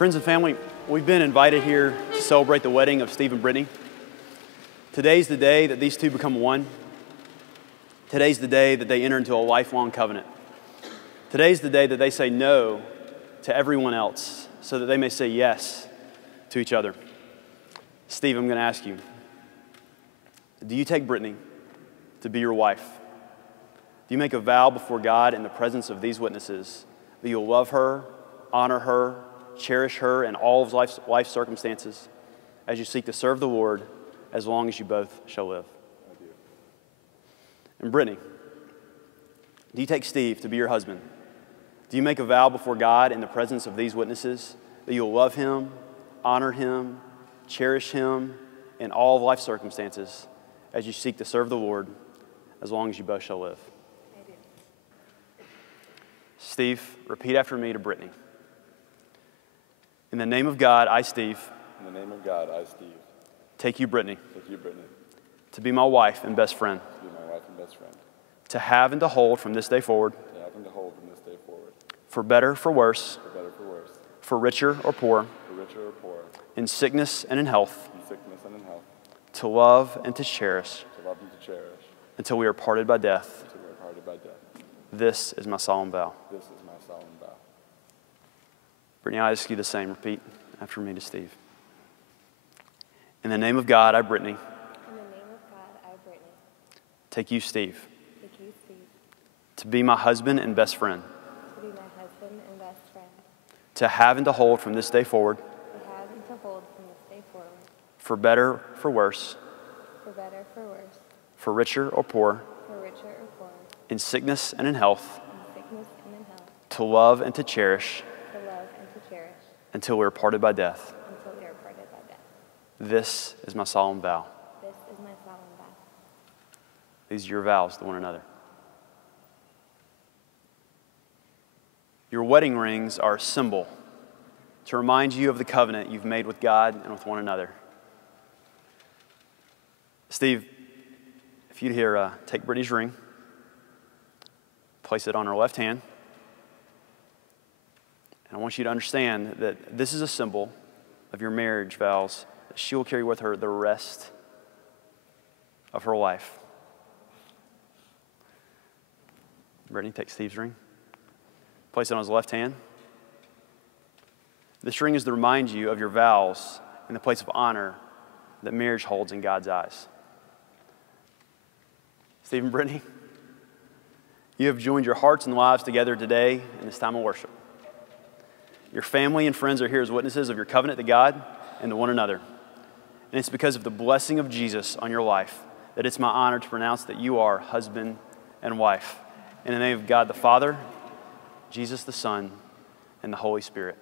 Friends and family, we've been invited here to celebrate the wedding of Steve and Brittney. Today's the day that these two become one. Today's the day that they enter into a lifelong covenant. Today's the day that they say no to everyone else so that they may say yes to each other. Steve, I'm going to ask you, do you take Brittney to be your wife? Do you make a vow before God in the presence of these witnesses that you'll love her, honor her, cherish her in all of life's circumstances as you seek to serve the Lord as long as you both shall live? I do. And Brittney, do you take Steve to be your husband? Do you make a vow before God in the presence of these witnesses that you'll love him, honor him, cherish him in all of life's circumstances as you seek to serve the Lord as long as you both shall live? I do. Steve, repeat after me to Brittney. In the name of God, I, Steve. In the name of God, I, Steve. Take you, Brittney. Take you, Brittney. To be my wife and best friend. To be my wife and best friend. To have and to hold from this day forward. To have and to hold from this day forward. For better, for worse. For better, for worse. For richer or poor. For richer or poor. In sickness and in health. In sickness and in health. To love and to cherish. To love and to cherish. Until we are parted by death. Until we are parted by death. This is my solemn vow. This is my solemn vow. Brittney, I ask you the same. Repeat after me to Steve. In the name of God, I, Brittney. In the name of God, I, Brittney. Take you, Steve. Take you, Steve. To be my husband and best friend. To be my husband and best friend. To have and to hold from this day forward. To have and to hold from this day forward. For better, for worse. For better, for worse. For richer or poor. For richer or poor. In sickness and in health. In sickness and in health. To love and to cherish. To love and to cherish. Until we are parted by death. Until we are parted by death. This is my solemn vow. This is my solemn vow. These are your vows to one another. Your wedding rings are a symbol to remind you of the covenant you've made with God and with one another. Steve, if you'd here, take Brittney's ring, place it on her left hand, and I want you to understand that this is a symbol of your marriage vows that she will carry with her the rest of her life. Brittney, take Steve's ring. Place it on his left hand. This ring is to remind you of your vows and the place of honor that marriage holds in God's eyes. Steve and Brittney, you have joined your hearts and lives together today in this time of worship. Your family and friends are here as witnesses of your covenant to God and to one another. And it's because of the blessing of Jesus on your life that it's my honor to pronounce that you are husband and wife. In the name of God the Father, Jesus the Son, and the Holy Spirit.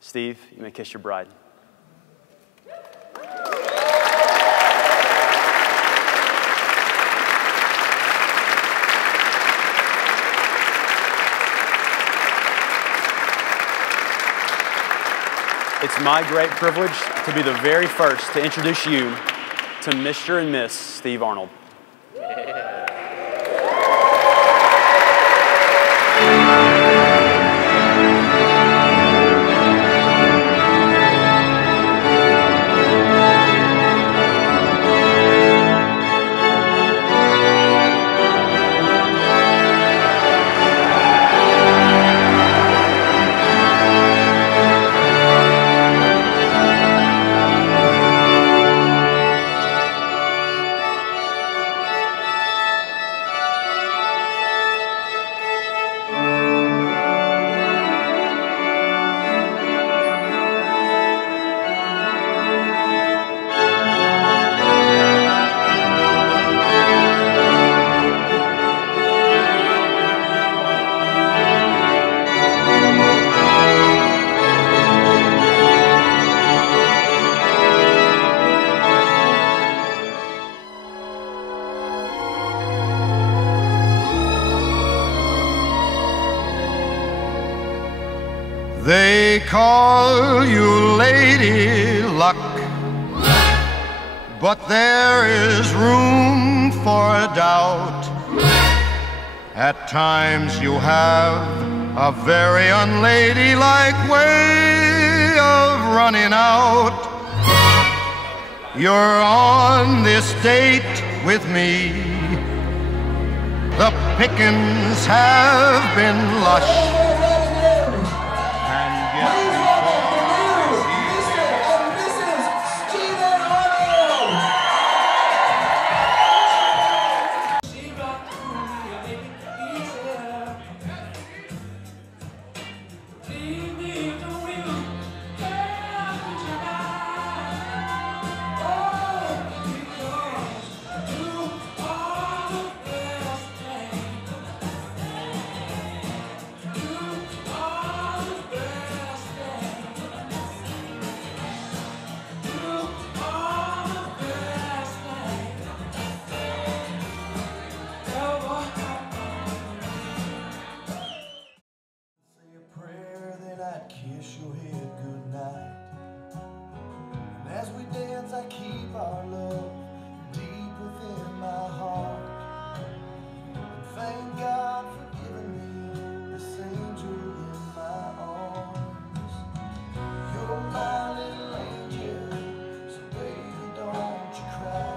Steve, you may kiss your bride. It's my great privilege to be the very first to introduce you to Mr. and Miss Steve Arnold. They call you Lady Luck, but there is room for doubt. At times you have a very unladylike way running out. You're on this date with me. The pickings have been lush. And yet kiss your head goodnight. And as we dance, I keep our love deep within my heart. And thank God for giving me this angel in my arms. You're my little angel, so baby, don't you cry.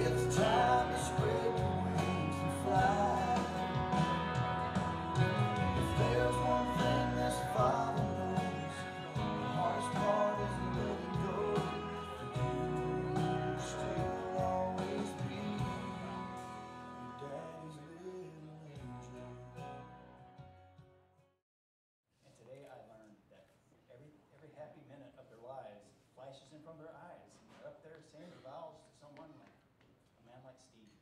It's time to spread your wings and fly. There's one thing this Father knows, the hardest part is letting go. You'll still always be your daddy's little angel. And today I learned that every happy minute of their lives flashes in front of their eyes. They're up there saying their vows to someone like a man like Steve.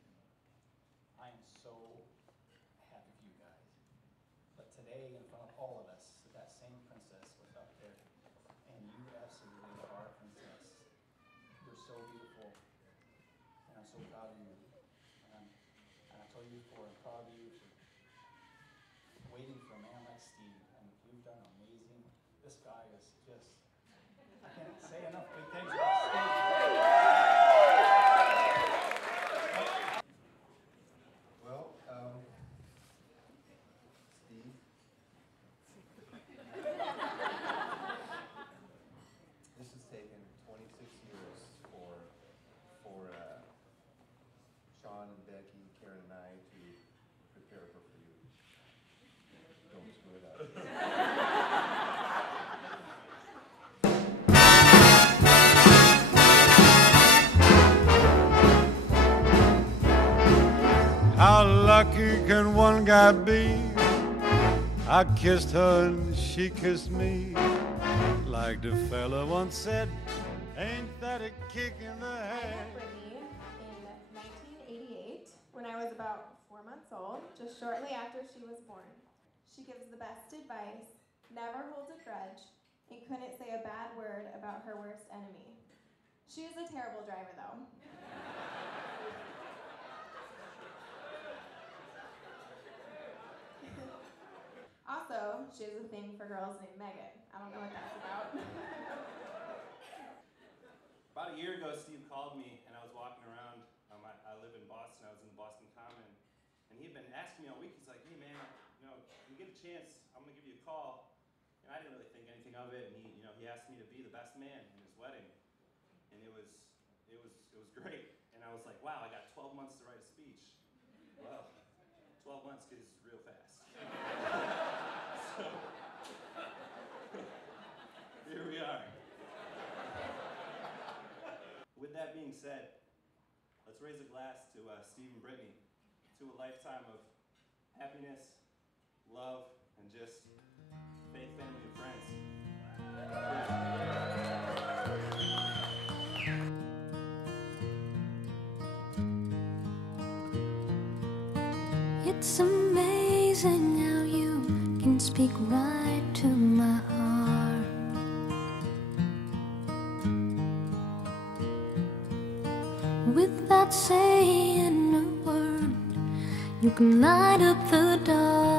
I am so happy for you guys. But today, in front of all of us, that same princess was up there. And you absolutely are a princess. You're so beautiful. And I'm so proud of you. And I told you before, I'm proud of you for waiting for a man like Steve. And you've done amazing. This guy is just, I can't say enough good things about Steve. Well, Steve. This has taken 26 years for Sean and Becky, Karen and I to prepare her for you. Don't screw it up. How lucky can one guy be? I kissed her and she kissed me. Like the fella once said, ain't that a kick in the I head? met Brittney in 1988 when I was about 4 months old, just shortly after she was born. She gives the best advice, never holds a grudge, and couldn't say a bad word about her worst enemy. She is a terrible driver, though. Also, she has a thing for girls named Megan. I don't know what that's about. About a year ago, Steve called me, and I was walking around. I live in Boston. I was in the Boston Common, and he'd been asking me all week. He's like, "Hey, man, when you get a chance, I'm gonna give you a call." And I didn't really think anything of it. And he asked me to be the best man in his wedding, and it was great. And I was like, "Wow, I got 12 months to write a speech." Well, 12 months goes real fast. So, here we are. With that being said, let's raise a glass to Steve and Brittney, to a lifetime of happiness, love, and just faith, family, and friends. It's amazing how you can speak right to my heart. Without saying a word, you can light up the dark.